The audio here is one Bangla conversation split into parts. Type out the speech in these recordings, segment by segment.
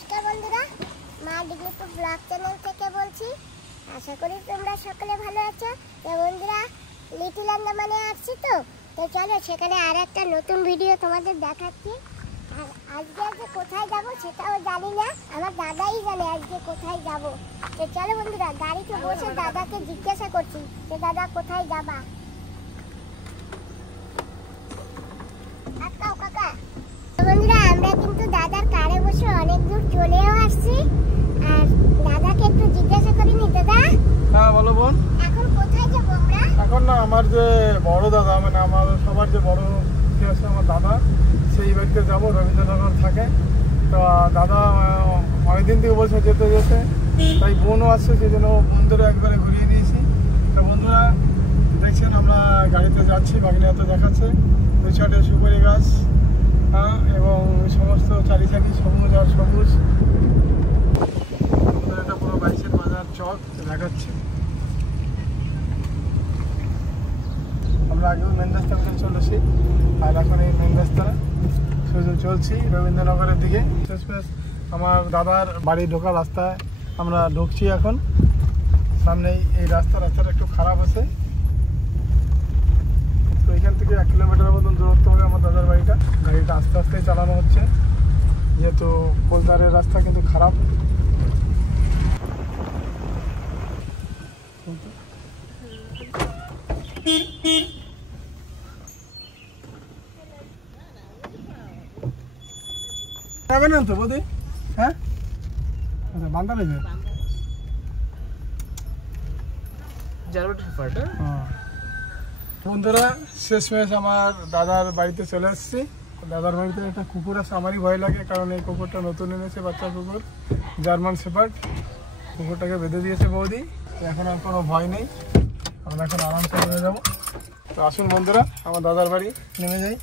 নমস্কার বন্ধুরা, মা ডিগ্রিপুর ব্লগ চ্যানেল থেকে বলছি। আশা করি তোমরা সকলে ভালো আছো। তো বন্ধুরা, লিটল আন্দামানে আসছি তো চলো সেখানে আর একটা নতুন ভিডিও তোমাদের দেখাচ্ছি। আর আজকে কোথায় যাব সেটাও জানি না, আমার দাদাই জানে আজকে কোথায় যাব। তো চলো বন্ধুরা, গাড়িতে বসে দাদাকে জিজ্ঞাসা করছি যে দাদা কোথায় যাবা। বন্ধুরা, আমরা কিন্তু দাদার কারে বসে অনেক দূর চলেও আসছি। আর দাদাকে একটু জিজ্ঞাসা করিনি। দাদা, হ্যাঁ বলো বোন। এখন কোথায় যাবো আমরা? এখন না, আমার যে বড় দাদা, মানে আমার সবার যে বড় আছে আমার দাদা, সেই বাড়িতে যাবো। রবীন্দ্রনগর থাকে তো দাদা অনেকদিন থেকে বলছে যেতে যেতে, তাই বোনও আসছে, সেই জন্য বন্ধুরা একবারে ঘুরিয়ে নিয়েছি। তো বন্ধুরা দেখছেন আমরা গাড়িতে যাচ্ছি, বাগিনাতে দেখাচ্ছে দুই সাইডে সুপারি গাছ, হ্যাঁ, এবং সমস্ত চারিখানি সবুজ আর সবুজ। এটা পুরো বাইশের বাজার চক দেখাচ্ছে। আমরা আগেও মেন রাস্তা করে চলেছি, আর এখন এই মেন রাস্তা সোজা চলছি রবীন্দ্রনগরের দিকে। শেষমেশ আমার দাদার বাড়ি ঢোকার রাস্তায় আমরা ঢুকছি এখন। সামনেই এই রাস্তাটা একটু খারাপ আছে, তো এখান থেকে 1 কিলোমিটারের মতন দূরত্ব হবে আমার দাদার বাড়িটা। গাড়িটা আস্তে আস্তে চালানো হচ্ছে, যেহেতু কোলদারের রাস্তা কিন্তু খারাপ। যাবেন না তো বৌদি? হ্যাঁ, আচ্ছা, বান্ধা নেবে। বন্ধুরা, শেষমেশ আমার দাদার বাড়িতে চলে এসেছি। দাদার বাড়িতে একটা কুকুর আছে, আমারই ভয় লাগে, কারণ এই কুকুরটা নতুন এনেছে, বাচ্চা কুকুর, জার্মান শেপার্ড। কুকুরটাকে বেঁধে দিয়েছে বৌদি, এখন আর কোনো ভয় নেই, আমরা এখন আরামসে নেমে যাবো। তো আসুন বন্ধুরা, আমার দাদার বাড়ি নেমে যাই।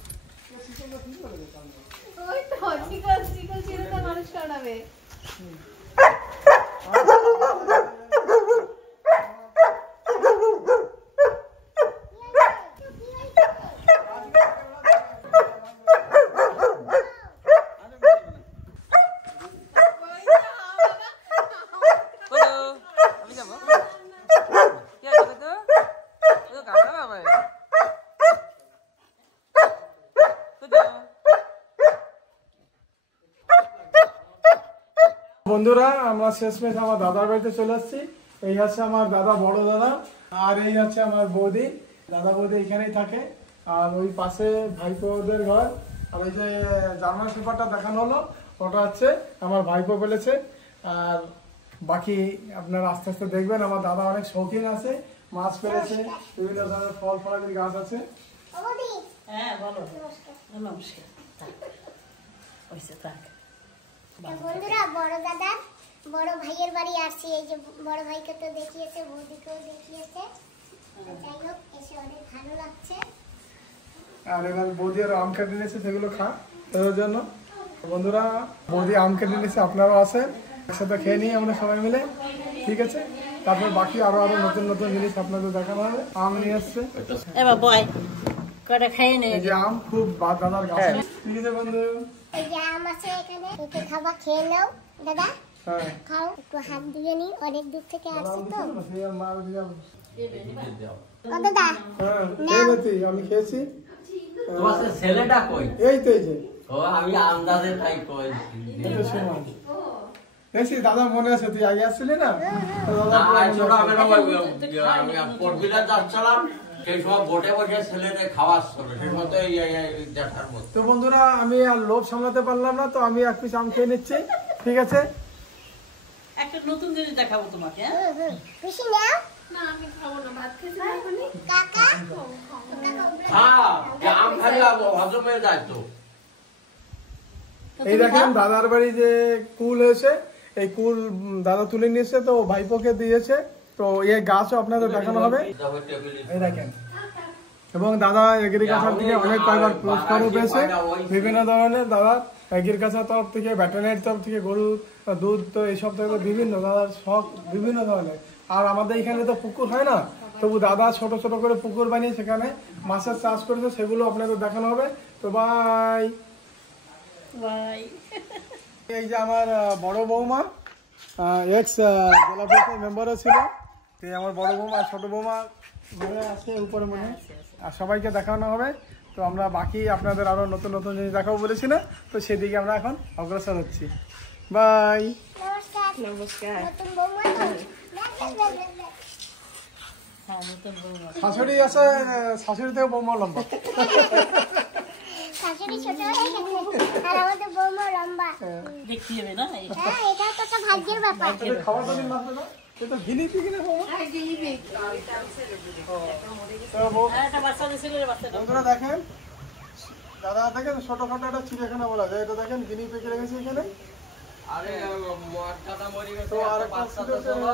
বন্ধুরা, আমরা শেষমেশ আমার দাদার বাড়িতে চলে আসছি। এই হচ্ছে আমার দাদা, বড় দাদা, আর এই হচ্ছে আমার বৌদি। দাদা বৌদি এখানেই থাকে, আর ওই পাশে ভাইপোদের ঘর। আর ওই যে জার্মান শেপার্ডটা দেখানো হলো, ওটা হচ্ছে আমার ভাইপো ফেলেছে। আর বাকি আপনারা আস্তে আস্তে দেখবেন। আমার দাদা অনেক শৌখিন আছে, মাছ ফেলেছে, বিভিন্ন ধরনের ফল ফলাদির গাছ আছে। হ্যাঁ বলো। নমস্কার। বন্ধুরা, বড় দাদার বড় ভাইয়ের বাড়ি আসছি। এই যে বড় ভাইকে তো দেখিয়েছে, বৌদিকেও দেখিয়েছে। যাই হোক, এসে অনেক ভালো লাগছে। আর এবার বৌদি আর আম কেটে নিয়েছে, সেগুলো খা তাদের জন্য। বন্ধুরা, বৌদি আম কেটে নিয়েছে, আপনারাও আসেন, একসাথে খেয়ে নিই আমরা সবাই মিলে, ঠিক আছে? তারপর বাকি আরো নতুন নতুন জিনিস আপনাদের দেখানো হবে। আম নিয়ে আসছে, এবার বয় কটা খেয়ে নে। এই যে আম খুব দাদার গাছ, ঠিক আছে বন্ধু? এই যে আম আছে এখানে, একটু খাবার খেয়ে নাও দাদা। হ্যাঁ, খাও, একটু হাত ধুয়ে নি, অনেক দূর থেকে আসছি তো। ও দাদা, আমি খেয়েছি। তোমার ছেলেটা কই? এই তো, এই যে আমি আন্দাজে তাই কই। দেখছি দাদা, মনে আছে তুই আগে আসছিলি না? তো বন্ধুরা, আমি আর লোভ সামলাতে পারলাম না, তো আমি 1 পিস আম খেয়ে নিচ্ছি, ঠিক আছে? একটা নতুন জিনিস দেখাবো তোমাকে। খুশি নাও। না, আমি খাবো না, ভাত খেতে পারবো। কাকা, এই দেখেন দাদার বাড়ি যে কুল হয়েছে, এই কুল দাদা তুলে নিয়েছে, তো ভাইপোকে দিয়েছে। তো এই গাছও আপনাদের দেখানো হবে, এই দেখেন। এবং দাদা এগ্রিকালচার থেকে অনেক কয়েকবার পুরস্কারও পেয়েছে, বিভিন্ন ধরনের। দাদা এগ্রিকালচার তরফ থেকে, ভেটেরিনারি তরফ থেকে, গরু দুধ, তো এইসব থেকে বিভিন্ন দাদার শখ বিভিন্ন ধরনের। আর আমাদের এখানে তো পুকুর হয় না, তবু দাদা ছোট ছোট করে পুকুর বানিয়ে সেখানে মাছের চাষ করেছে, সেগুলো আপনাদের দেখানো হবে। তো বাই বাই। এই যে আমার বড় বৌমা এক্স জেলা পরিষদ মেম্বারও ছিল, তো আমার বড় বৌমা ছোট বৌমা ঘরে আছে উপরে মনে, আর সবাইকে দেখানো হবে। তো আমরা বাকি আপনাদের আরো নতুন নতুন জিনিস দেখাবো বলেছি না, তো সেদিকে আমরা এখন অগ্রসর হচ্ছি। বাই। নমস্কার। নমস্কার। নতুন বৌমা তো? হ্যাঁ নতুন বৌমা। শাশুড়ি আছে, শাশুড়ি থেকে বৌমা লম্বা। শাশুড়ি ছোট হয়ে গেছে আর আমাদের বৌমা লম্বা। দেখতে হবে না এই হ্যাঁ, এটা তো একটা ভাগ্যের ব্যাপার। খাবার তো দিন মাত্র না, এটা গিনি পিগি না বৌমা? তো হ্যাঁ এটা বাচ্চাদের ছেলের বাচ্চাটা। বন্ধুরা দেখেন, দাদা দেখেন ছোটখাটো একটা চিড়িয়াখানা বলা যায়, এটা দেখেন গিনি পিগ রেখেছে এখানে। আরে মরকাটা মরে গেছে, তো আর একটা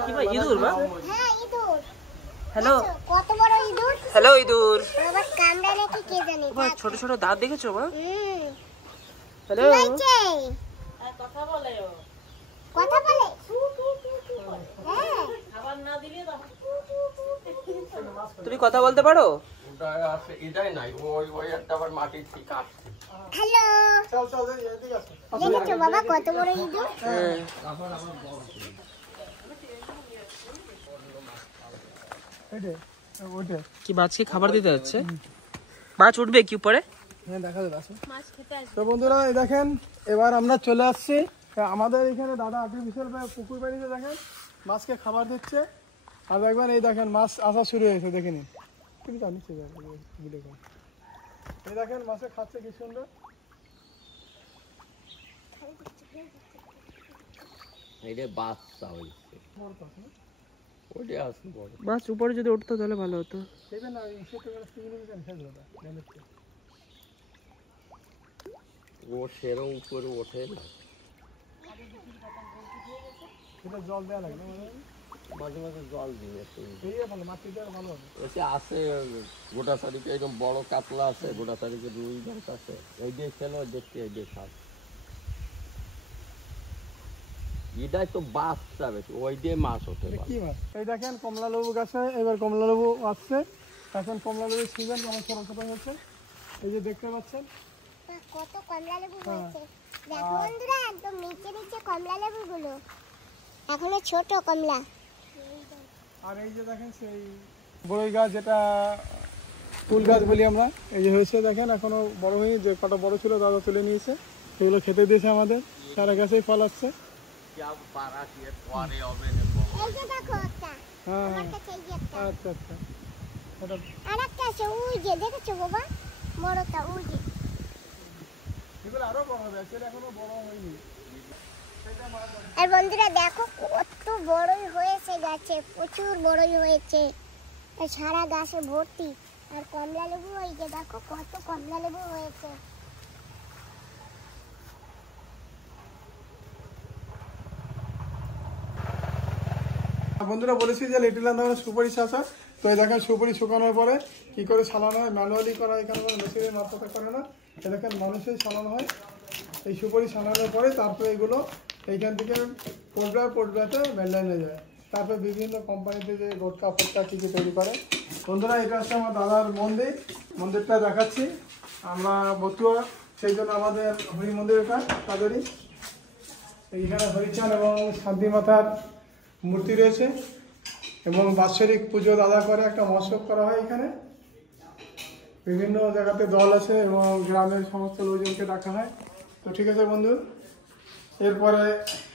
কি ভাই ইঁদুর না? হ্যাঁ, ইঁদুর। হ্যালো কত বড় ইঁদুর! হ্যালো ইঁদুর, আবার কামড়া নাকি কে জানে। বাহ, ছোট ছোট দাঁত দেখেছো মা? হ্যালো কি হয়েছে? হ্যাঁ কথা বলে ও। কথা বলে? হ্যাঁ। খাবার না দিলে তখন তুমি কথা বলতে পারো? ওটা আছে, এটাই নাই, ওই একটা আবার মাটির ঠিক আসছে। হ্যালো। চল চল এদিকে আসো। দেখেছো বাবা কত বড় ইঁদুর? হ্যাঁ। এইটা ওইটা কি বাচ্চাকে খাবার দিতে যাচ্ছে? মাছ উঠবে কি উপরে? হ্যাঁ দেখা যাবে আসো। মাছ খেতে আসবে। তো বন্ধুরা এই দেখেন, এবার আমরা চলে আসছি আমাদের এখানে দাদা আর্টিফিশিয়াল পুকুর বাড়িতে, দেখেন মাছকে খাবার দিচ্ছে। আর দেখবেন এই দেখেন মাছ আসা শুরু হয়েছে, দেখে নিন। কিন্তু জানিস এই দেখেন মাছে খাচ্ছে কি সুন্দর। এইটা বাচ্চা হয়েছে, ওইটা আছে বড়। মাছ উপরে যদি উঠতো তাহলে ভালো হতো। সেটা না সেটা ও সেরও উপরে ওঠে না, জল দেওয়া লাগবে, মাঝে মাঝে জল দিয়ে দিয়ে ভালো মাছ দিতে ভালো হবে। ওইটা আছে। গোটা শাড়িতে এরকম বড় কাতলা আছে, গোটা শাড়িতে রুই মাছ আছে, এই দিয়ে খেলো দেখতে, এই দিয়ে খাস। এটাই তো বাচ্চা বেশি, ওই দিয়ে মাছ ওঠে। এটা কি মাছ? এই দেখেন কমলা লেবু গাছে এবার কমলা লেবু আসছে, এখন কমলা লেবুর সিজন, যেমন ছোট ছোট হচ্ছে, এই যে দেখতে পাচ্ছেন কত কমলা লেবু হয়েছে। দেখো বন্ধুরা, একদম নিচে নিচে কমলা লেবু গুলো, এখনো ছোট কমলা। আর এই যে দেখেন সেই বড়ই গাছ, যেটা ফুল গাছ বলি আমরা, এই যে হয়েছে দেখেন, এখনো বড় হয়নি, যে কত বড় ছিল দাদা তুলে নিয়েছে, সেগুলো খেতে দিয়েছে আমাদের। সারা গাছেই ফল আসছে। এই যে দেখো একটা, হ্যাঁ আমার কাছে এই যে একটা। আচ্ছা আচ্ছা, এটা আর একটা আছে ওই যে, দেখেছো বাবা বড়টা ওই যে। এগুলো আরো বড় হবে, সেটা এখনো বড় হয়নি। আর বন্ধুরা দেখো কত বড়ই হয়েছে গাছে, প্রচুর বড়ই হয়েছে, আর সারা গাছে ভর্তি। আর কমলা লেবু ওই যে দেখো কত কমলা লেবু হয়েছে। বন্ধুরা বলেছি যে লিটল আন্দামান সুপারি চাষা, তো এই দেখেন সুপারি শুকানোর পরে কি করে ছালানো হয়, ম্যানুয়ালি করা, এখানে কোনো মেশিনের মারফতে করে না, এই দেখেন মানুষই ছালানো হয়। এই সুপারি ছালানোর পরে তারপরে এগুলো এইখান থেকে পোর্টব্যাতে মেলানো যায়, তারপরে বিভিন্ন কোম্পানিতে যে গোটকা ফোটকা কী কী তৈরি করে। বন্ধুরা এটা হচ্ছে আমার দাদার মন্দির, মন্দিরটা দেখাচ্ছি আমরা বতুয়া, সেই জন্য আমাদের হরি মন্দিরটা তাদেরই। এইখানে হরিচাঁদ এবং শান্তি মাতার মূর্তি রয়েছে, এবং বাৎসরিক পুজো দাদা করে, একটা মহোৎসব করা হয় এখানে। বিভিন্ন জায়গাতে দল আছে এবং গ্রামের সমস্ত লোকজনকে ডাকা হয়। তো ঠিক আছে বন্ধু, এরপরে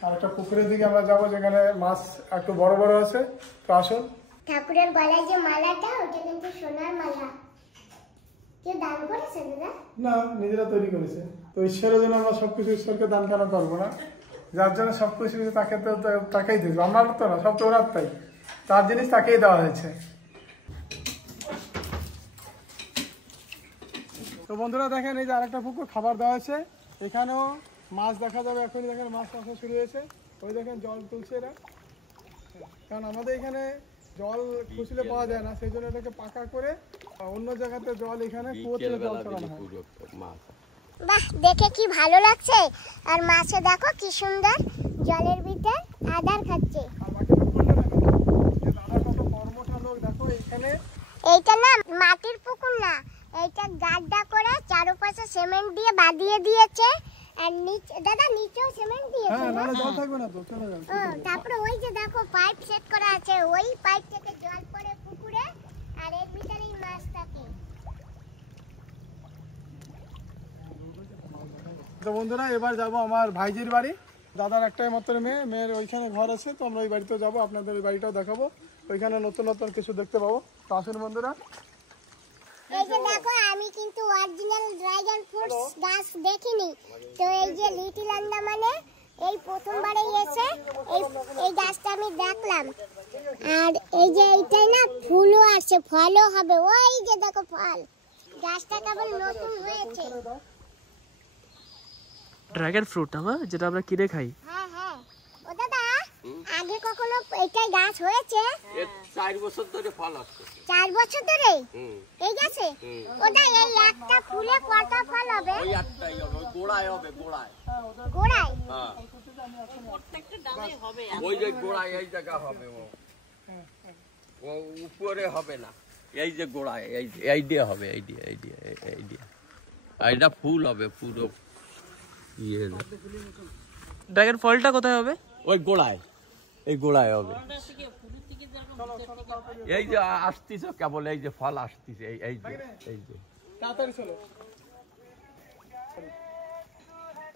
আর একটা পুকুরের দিকে আমরা যাবো, যেখানে মাছ একটু বড় বড় আছে। তো আসুন। ঠাকুরের গলায় যে মালাটা, ওটা কিন্তু সোনার মালা। কেউ দান করেছে দাদা? না, নিজেরা তৈরি করেছে। তো ঈশ্বরের জন্য আমরা সবকিছু ঈশ্বরকে দান কেন করবো না? যার জন্য সবকিছু তাকে তো তাকেই দিয়েছে, আমার তো না, সব তো ওনার, তাই তার জিনিস তাকেই দেওয়া হয়েছে। তো বন্ধুরা দেখেন, এই যে আরেকটা পুকুর খাবার দেওয়া হয়েছে, এখানেও মাছ দেখা যাবে। এখনই দেখেন মাছ আসা শুরু হয়েছে, ওই দেখেন জল তুলছে এরা, কারণ আমাদের এখানে জল খুঁজলে পাওয়া যায় না, সেই জন্য এটাকে পাকা করে অন্য জায়গাতে জল, এখানে কুয়ো থেকে জল ছড়ানো হয়। মাছ বাহ, দেখে কি ভালো লাগছে। আর মাছে দেখো কি সুন্দর জলের ভিতর আদার খাচ্ছে। আর বাকিটা করলে না কেন? যে দাদা কত কর্মঠা লোক, দেখো এখানে এইটা না মাটির পুকুর না, এইটা গাড্ডা করে চারপাশে সিমেন্ট দিয়ে বাঁধিয়ে দিয়েছে। আর নিচে দাদা, নিচেও সিমেন্ট থাকবে না তো, চলে যান। তারপরে ওই যে দেখো পাইপ সেট করা আছে, ওই পাইপ থেকে জল পড়ে পুকুরে আর এর ভিতরেই মাছ থাকে। তো বন্ধুরা এবার যাব আমার ভাইজির বাড়ি। দাদার একটাই মাত্র মেয়ে, মেয়ের ওইখানে ঘর আছে, তো আমরা ওই বাড়িতেও যাবো, আপনাদের ওই বাড়িটাও দেখাবো, ওইখানে নতুন নতুন কিছু দেখতে পাবো। তো আসুন বন্ধুরা। এই যে দেখো আমি কিন্তু অরিজিনাল ড্রাগন ফ্রুটস গাছ দেখিনি, তো এই যে লিটল আন্দামানে এই প্রথমবারেই এসে এই গাছটা আমি দেখলাম। আর এই যে এইটাই না ফুলও আছে, ফলও হবে, ওই যে দেখো ফল, গাছটা কেবল নতুন হয়েছে। ড্রাগন ফ্রুট আমার যেটা আমরা কিনে খাই। হ্যাঁ হ্যাঁ। ও দাদা আগে কখনো এইটাই গাছ হয়েছে? 4 বছর ধরে ফল আসছে। 4 বছর ধরে এই গাছে? ওটা এই একটা ফুলে কটা ফল হবে? ওই একটাই হবে, ওই গোড়ায় হবে, গোড়ায়। গোড়ায়? হ্যাঁ, প্রত্যেকটা ডালে হবে। ওই যে গোড়ায় এই জায়গা হবে, ও উপরে হবে না, এই যে গোড়ায় এই দিয়ে হবে, এই দিয়ে এইটা ফুল হবে পুরো। ইয়ে ড্রাগন ফলটা কোথায় হবে? ওই গোড়ায়, এই গোড়ায় হবে। এই যে আসতিছে কেবল, এই যে ফল আসতিছে, এই যে তাড়াতাড়ি চলো।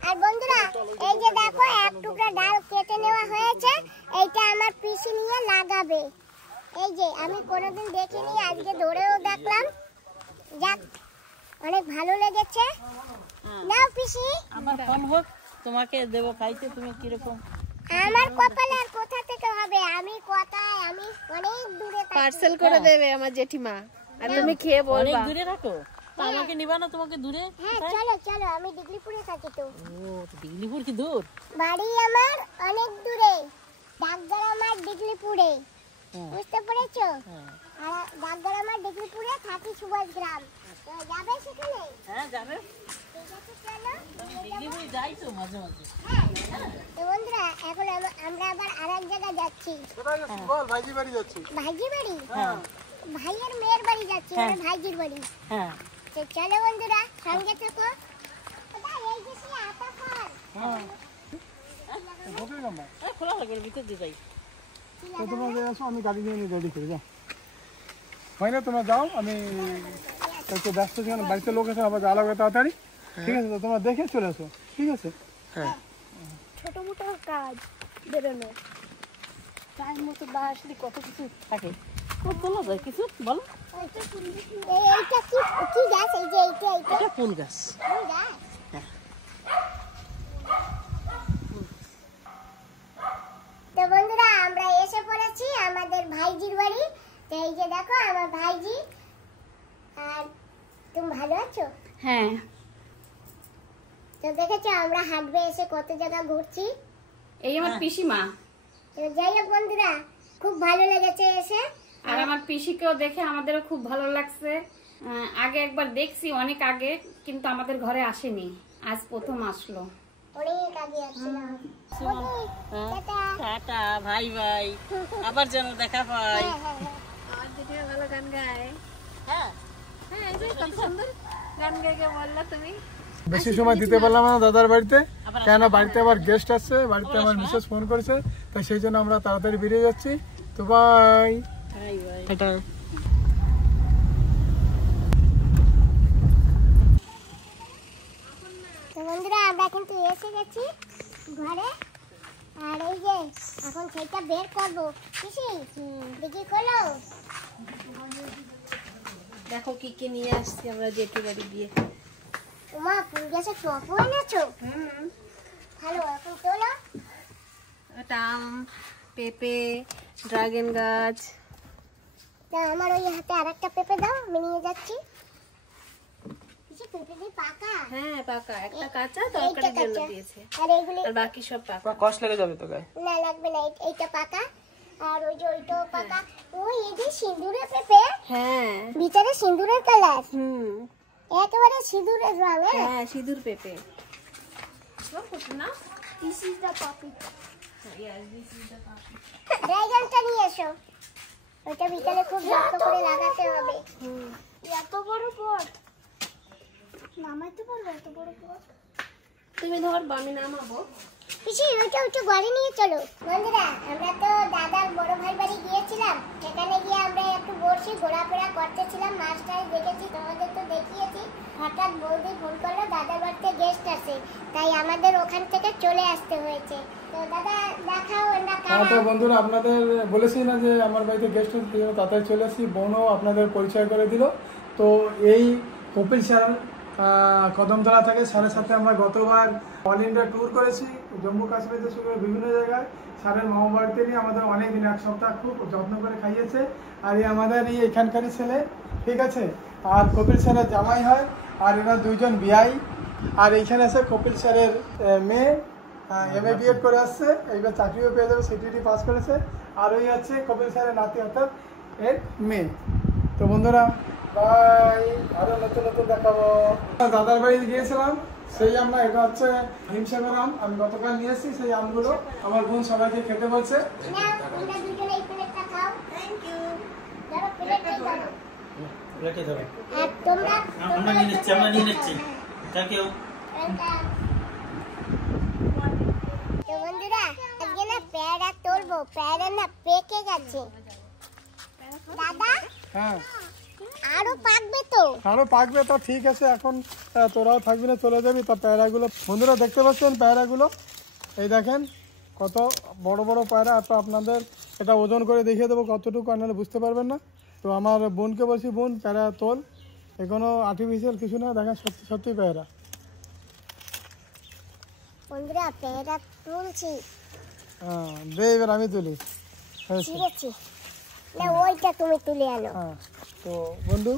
আর বন্ধুরা এই যে দেখো এক টুকরা ডাল কেটে নেওয়া হয়েছে, এইটা আমার পিসি নিয়ে লাগাবে। এই যে আমি কোনোদিন দেখিনি, আজকে ধরেও দেখলাম, যাক অনেক ভালো লেগেছে। নাও পিসি, আমার ফল হোক, তোমাকে দেবো খাইতে, তুমি কিরকম? আমার কপালে আর কোথা থেকে হবে, আমি কোথায়, আমি অনেক দূরে থাকি। পার্সেল করে দেবে আমার জেঠিমা, আর তুমি খেয়ে অনেক বলবা। দূরে রাখো, তা আমাকে নিবা না তোমাকে দূরে? হ্যাঁ চলো চলো, আমি ডিগলিপুরে থাকি তো। ও দিগলিপুর কি দূর? বাড়ি আমার অনেক দূরে, ডাকঘর আমার ডিগলিপুরে, বুঝতে পেরেছো? আর ডাকঘর আমার ডিগলিপুরে, থাকি সুভাষ গ্রাম। তো যাবে সেখানে? হ্যাঁ যাবে, ঠিক আছে চলো। দিগলিপুর যাই তো মাঝে মাঝে। হ্যাঁ। তো বন্ধুরা এখন আমরা আবার আরেক জায়গায় যাচ্ছি। কোথায় যাচ্ছি বল? ভাইজি বাড়ি যাচ্ছি। ভাইজির বাড়ি? হ্যাঁ ভাইয়ের মেয়ের বাড়ি যাচ্ছি, আমার ভাইজির বাড়ি। হ্যাঁ তো চলো বন্ধুরা সঙ্গে থাকো। ওটা এই যে সেই আতা ফল। হ্যাঁ, ঢোকে কেমন? খোলা থাকবে, ভিতর দিয়ে যাই। তো তোমরা যে আসো, আমি গাড়ি নিয়ে রেডি করে যাও। হয় না, তোমরা যাও, আমি একটু ব্যস্ত ছিলাম, বাড়িতে লোক আছে, আবার যাওয়া লাগবে তাড়াতাড়ি। ঠিক আছে, তো তোমরা দেখে চলে আসো, ঠিক আছে? হ্যাঁ ছোট মোটো কাজ বেরোনো, তার মতো বা আসলে কত কিছু থাকে, খুব বলা যায় কিছু বলো। এইটা কি গাছ? এই যে এইটা এটা ফুল গাছ। ফুল গাছ? তো বন্ধুরা আমরা এসে পড়েছি আমাদের ভাইজির বাড়ি। তো এই যে দেখো আমার ভাইজি। আর তুমি ভালো আছো? হ্যাঁ। তো দেখেছো আমরা হাঁটবে এসে কত জায়গা ঘুরছি। এই আমার পিসিমা, তো যাই হোক বন্ধুরা খুব ভালো লেগেছে এসে। আর আমার পিসিকেও দেখে আমাদেরও খুব ভালো লাগছে। আগে একবার দেখছি অনেক আগে, কিন্তু আমাদের ঘরে আসেনি, আজ প্রথম আসলো। অনেক আগে আসছিলাম। টাটা। টাটা, ভাই ভাই, আবার যেন দেখা পাই। হ্যাঁ, হ্যাঁ, হ্যাঁ। আমার দিদিও ভালো গান গায়। হ্যাঁ হ্যাঁ, এই যে কত সুন্দর গান গাইকে বললা তুমি। বেশি সময় দিতে পারলাম না দাদার বাড়িতে, কেন বাড়িতে আবার গেস্ট আসছে, বাড়িতে আমার মিসেস ফোন করেছে, তাই সেই জন্য আমরা তাড়াতাড়ি বেরিয়ে যাচ্ছি। তো বাই। ভাই ভাই। এটা তো বন্ধুরা আমরা কিন্তু এসে গেছি ঘরে। আর এই যে এখন সেটা বের করবো। পিসি দেখি খোলো। দেখো কি কি নিয়ে আসছি আমরা জেঠু বাড়ি দিয়ে। তোমার ফুল গাছের টপও এনেছো? ভালো, এখন তোলো। এটা আম, পেঁপে, ড্রাগন গাছ। তা আমার ওই হাতে আরেকটা পেঁপে দাও, আমি নিয়ে যাচ্ছি। পিসি পেঁপে পাকা? হ্যাঁ পাকা, একটা কাঁচা তরকারির জন্য কাঁচা। দিয়েছে, আর এইগুলি? আর বাকি সব পাকা। কষ্ট লেগে যাবে তো গায়ে। না লাগবে না, এইটা পাকা। আর ওই যে ওইটাও পাকা। ওই এই যে সিঁদুরের পেঁপে, হ্যাঁ। ভিতরে সিঁদুরের কালার, হুম। একেবারে সিঁদুরের রং। হ্যাঁ, সিঁদুর পেঁপে। না, This is the puppy. yes, this is the puppy. ড্রাগনটা নিয়ে এসো, ওইটা বিকালে খুব যত্ন করে লাগাতে হবে। এত বড় পট নামাইতে পারবো? এত বড় পট তুমি ধর, আমি নামাবো। পিসি ওইটা ঘরে নিয়ে চলো। বন্ধুরা আমরা তো দাদার বড় ভাই বাড়ি গিয়েছিলাম, সেখানে গিয়ে আমরা একটু বসে ঘোরাফেরা করতেছিলাম, মাছটাই দেখেছি, তোমাদের তো দেখিয়েছি। হঠাৎ বৌদি ফোন করলো দাদার বাড়িতে গেস্ট আছে, তাই আমাদের ওখান থেকে চলে আসতে হয়েছে। তো দাদা দেখাও আমরা হ্যাঁ, তো বন্ধুরা আপনাদের বলেছি না যে আমার বাড়িতে গেস্ট তাড়াতাড়ি চলে আসি, বোনও আপনাদের পরিচয় করে দিল। তো এই কপিল স্যার কদমতলা থেকে স্যারের সাথে আমরা গতবার অল ইন্ডিয়া ট্যুর করেছি, জম্মু কাশ্মীর থেকে শুরু করে বিভিন্ন জায়গায়। স্যারের মামা বাড়িতে নিয়ে আমাদের অনেক দিন, এক সপ্তাহ খুব যত্ন করে খাইয়েছে। আর এই আমাদের এখানকারই ছেলে, ঠিক আছে। আর কপিল স্যারের জামাই হয়, আর এরা দুইজন বিয়াই। আর এইখানে আছে কপিল স্যারের মেয়ে, MA BEd করে আসছে, এইবার চাকরিও পেয়ে যাবে, CTET পাস করেছে। আর ওই আছে কপিল স্যারের নাতি অর্থাৎ এর মেয়ে। তো বন্ধুরা বাই, আরো নতুন নতুন দেখাবো। দাদার বাড়ি গিয়েছিলাম, সেই আমরা, এটা হচ্ছে হিমসাগর আম, আমি গতকাল নিয়ে এসেছি। সেই আমগুলো আমার বোন সবাইকে খেতে বলছে। তোমরা দুজনে এই প্লেটটা খাও। Thank you. ধরো প্লেটটা ধরো। প্লেটে ধরো। আর তোমরা আমরা নিয়ে নিচ্ছি। Thank you. তো বন্ধুরা আজকে না পেয়ারা তুলবো, পেয়ারা না পেকে গেছে। দাদা হ্যাঁ, আরো পাকবে তো? আরো পাকবে তো, ঠিক আছে। এখন তোরাও থাকবি না, চলে যাবি। তো পেয়ারাগুলো বন্ধুরা দেখতে পাচ্ছেন, পেয়ারাগুলো এই দেখেন কত বড় বড় পেয়ারা। তো আপনাদের এটা ওজন করে দেখিয়ে দেবো কতটুকু, আনলে বুঝতে পারবেন না। তো আমার বোনকে বলছি, বোন পেয়ারা তোল, এখনো আর্টিফিশিয়াল কিছু না, দেখেন সত্যি সত্যি পেয়ারা। বন্ধুরা পেয়ারা তুলছি। হ্যাঁ, দে এবার আমি তুলি। হয়েছে। ঠিক আছে, না ওইটা তুমি তুলে আনো। হ্যাঁ, তো বন্ধু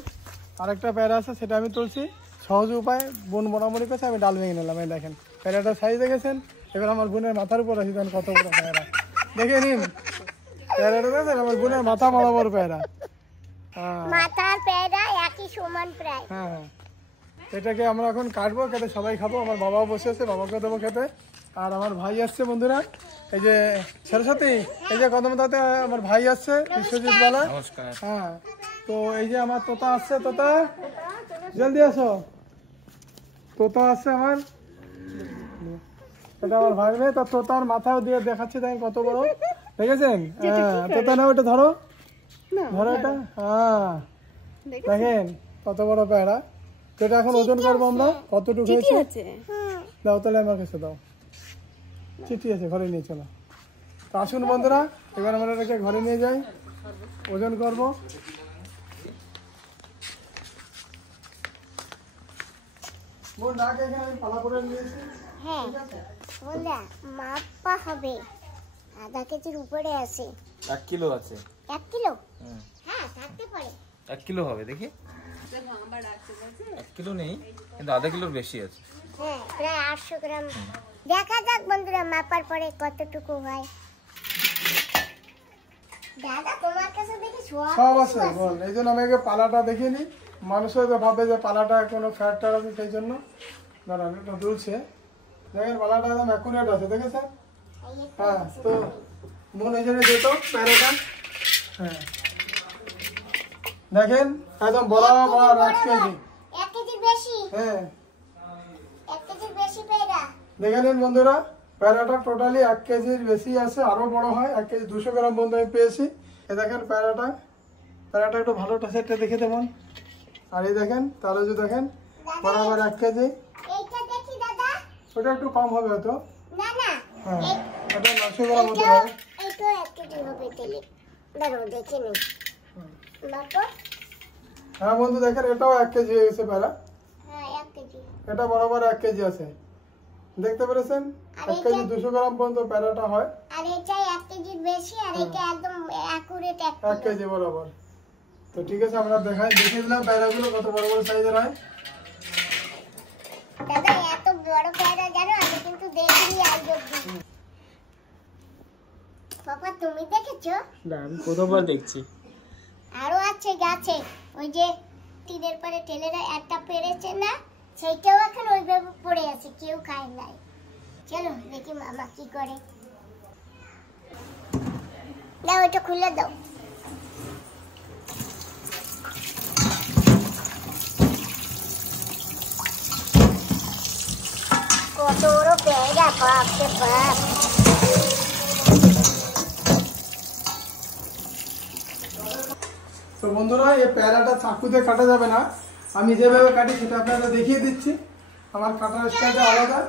আরেকটা প্যারা আছে, সেটা আমি তুলছি। সহজ উপায়, বোন মোটামুটি করছে, আমি ডাল ভেঙে নিলাম। এই দেখেন প্যারাটার সাইজ দেখেছেন। এবার আমার বোনের মাথার উপর আসি, দেন কত বড় প্যারা, দেখে নিন। প্যারাটা দেখেন, আমার বোনের মাথা বরাবর প্যারা। হ্যাঁ মাথার পেয়ারা একই সমান প্রায়। হ্যাঁ হ্যাঁ, এটাকে আমরা এখন কাটবো, কেটে সবাই খাবো। আমার বাবাও বসে আছে, বাবাকে দেবো খেতে। আর আমার ভাই আসছে বন্ধুরা, এই যে সরস্বতী, এই যে কদমতাতে আমার ভাই আসছে, বিশ্বজিৎ বালা। হ্যাঁ, তো এই যে আমার তোতা আসছে, তোতা জলদি আসো। তোতা আসছে আমার, এটা আমার ভাই মেয়ে। তো তোতার মাথাও দিয়ে দেখাচ্ছি, দেখেন কত বড়, দেখেছেন? হ্যাঁ, তোতা না ওটা ধরো, ধরো এটা। হ্যাঁ দেখেন কত বড় পেয়ারা। সেটা এখন ওজন করবো আমরা, কতটুকু হয়েছে। দাও তাহলে আমার কাছে দাও, চিঠি আছে, ঘরে নিয়ে চলো। তো আসুন বন্ধুরা, এবার আমরা এটাকে ঘরে নিয়ে যাই, ওজন করব। বোন ডাক, এখানে আমি পালা করে নিয়েছি। হ্যাঁ বন্ধুরা মাপা হবে, আধা কেজির উপরে আছে। 1 কিলো আছে। 1 কিলো? হ্যাঁ থাকতে পারে। 1 কিলো হবে, দেখি। 1 কিলো নেই, কিন্তু আধা কিলোর বেশি আছে। হ্যাঁ প্রায় 800 গ্রাম। দেখা যাক বন্ধুরা মাপার পরে কতটুকু হয়। দাদা তোমার কাছে দেখি সব আছে বল, এই জন্য আমি আগে পালাটা দেখিয়ে নিই। মানুষও তো ভাবে যে পালাটা কোনো ফ্যাট ট্যাট আছে, সেই জন্য দাঁড়ান এটা দুলছে। দেখেন পালাটা একদম অ্যাকুরেট আছে, দেখেছেন? হ্যাঁ, তো বোন এই জন্য যেত প্যারাটা। হ্যাঁ দেখেন একদম বরাবর 1 কেজি। 1 কেজির বেশি। হ্যাঁ 1 কেজির বেশি পেয়ারা। দেখে নিন বন্ধুরা, প্যারাটা টোটালি 1 কেজির বেশি আছে, আরো বড় হয়। 1 কেজি 200 গ্রাম বন্ধু আমি পেয়েছি। এই দেখেন প্যারাটা একটু ভালো সেটটা দেখে দেবেন। আর এই দেখেন তারও যে দেখেন বরাবর 1 কেজি। এইটা দেখি দাদা। ওটা একটু কম হবে হয়তো। না না, হ্যাঁ এটা 900 গ্রাম হতে হবে। এইটা 1 কেজি হবে তাহলে। দাঁড়াও দেখে নিই। বাবা হ্যাঁ বন্ধু দেখেন, এটাও 1 কেজি হয়ে গেছে প্যারা। হ্যাঁ 1 কেজি। এটা বরাবর 1 কেজি আছে, দেখতে পেরেছেন? 1 কেজি 200 গ্রাম পর্যন্ত প্যারাটা হয়। আর এটা 1 কেজির বেশি, আর এটা একদম অ্যাকুরেট 1 কেজি বরাবর। তো ঠিক আছে, আমরা দেখিয়ে দিলাম প্যারাগুলো কত বড় বড় সাইজের হয়। দাদা এত বড় পেয়ারা জানো আমি কিন্তু দেখিনি আজ অবধি। পাপা তুমি দেখেছো? না, আমি প্রথমবার দেখছি। আরো আছে গাছে, ওই যে টিনের পরে টেলেরা একটা পেরেছে না, সেইটাও এখন ওইভাবে পড়ে আছে, কেউ খায় নাই। চলো দেখি মামা কি করে। দাও ওটা খুলে দাও। কত বড় পেয়ারা, বাপরে বাপ। তো বন্ধুরা, এই পেয়ারাটা চাকুতে কাটা যাবে না, আমি যেভাবে কাটি সেটা আপনাদের দেখিয়ে দিচ্ছি। আমার কাটার স্টাইলটা আলাদা।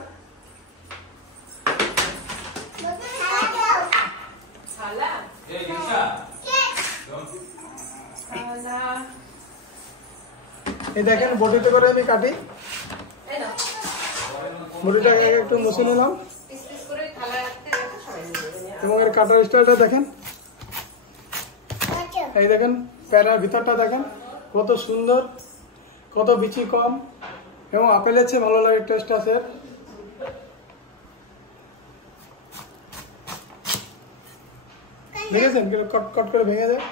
এই দেখেন বটিতে করে আমি কাটি, বটিটাকে একটু মুছে নিলাম এবং এর কাটার স্টাইলটা দেখেন। এই দেখেন প্যারার ভিতরটা দেখেন কত সুন্দর, কত বিচি কম এবং আপেলের চেয়ে ভালো লাগে টেস্ট আছে। দেখেছেন কট কট করে ভেঙে যায়।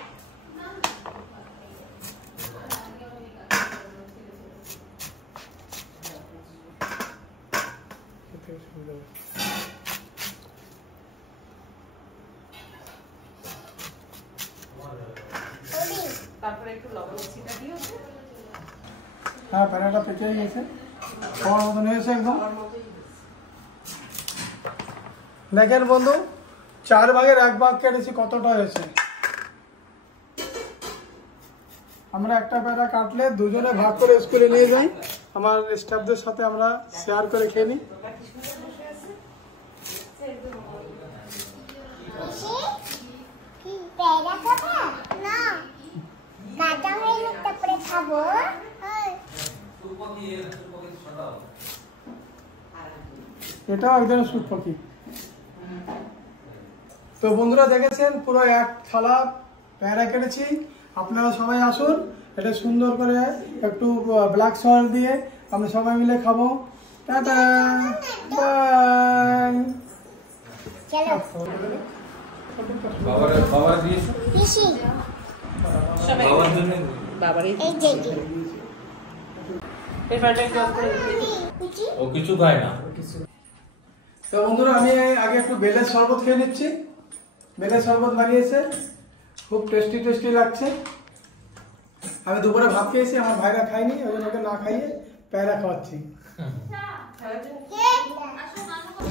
হ্যাঁ, প্যারাটা পেকে গেছে, খাওয়ার মতন হয়েছে একদম। দেখেন বন্ধু, 4 ভাগের 1 ভাগ কেটেছি, কতটা হয়েছে। আমরা একটা প্যারা কাটলে দুজনে ভাগ করে স্কুলে নিয়ে যাই, আমার স্টাফদের সাথে আমরা শেয়ার করে খেয়ে নিই। এটাও একদম সুট পাখি। তো বন্ধুরা দেখেছেন, পুরো 1 থালা পেয়ারা কেটেছি। আপনারা সবাই আসুন, এটা সুন্দর করে একটু ব্ল্যাক সল্ট দিয়ে আমরা সবাই মিলে খাবো। Tata, bye. বাবার দিয়েছে বাবার জন্য ও কিছু খায় না। তো বন্ধুরা, আমি আগে একটু বেলের শরবত খেয়ে নিচ্ছি। বেলের শরবত বানিয়েছে, খুব টেস্টি টেস্টি লাগছে। আমি দুপুরে ভাত খেয়েছি, আমার ভাইরা খায়নি, ওই জন্য ওকে না খাইয়ে পেয়ারা খাওয়াচ্ছি।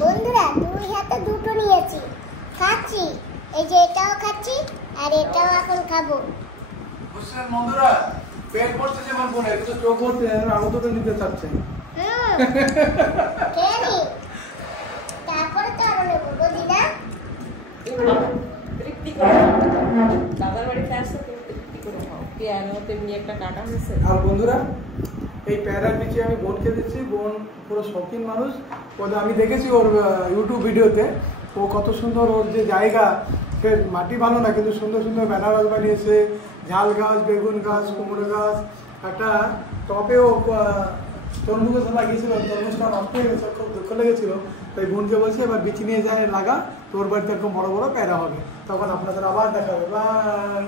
বন্ধুরা, 2 হাতে 2টো নিয়েছি, খাচ্ছি। এই যে এটাও খাচ্ছি আর এটাও এখন খাবো। বুঝছেন বন্ধুরা, পেট ভরছে যেমন বলে, কিন্তু চোখ ভরছে আরো দুটো নিতে চাচ্ছে। খেয়ে নি, তারপরে তো আরো নেবো, বুঝি না? দাদার বাড়িতে আসছে তো তৃপ্তি করে খাও, পেয়ারা তেমনি একটা কাটা হয়েছে। আর বন্ধুরা, এই প্যারার পিছিয়ে আমি বোনকে দিচ্ছি। বোন পুরো শৌখিন মানুষ, ওদের আমি দেখেছি ওর ইউটিউব ভিডিওতে, ও কত সুন্দর, ওর যে জায়গা, সে মাটি ভালো না কিন্তু সুন্দর সুন্দর বেলা গাছ বানিয়েছে, ঝাল গাছ, বেগুন গাছ, কুমড়ো গাছ, একটা টপেও তরমুজ গাছ লাগিয়েছিল, তরমুজটা নষ্ট হয়ে গেছে, খুব দুঃখ লেগেছিল। তাই বোনকে বলছি এবার বিচি নিয়ে যায় লাগা, তোর বাড়িতে এরকম বড় বড় প্যারা হবে, তখন আপনাদের আবার দেখা হবে। বাই।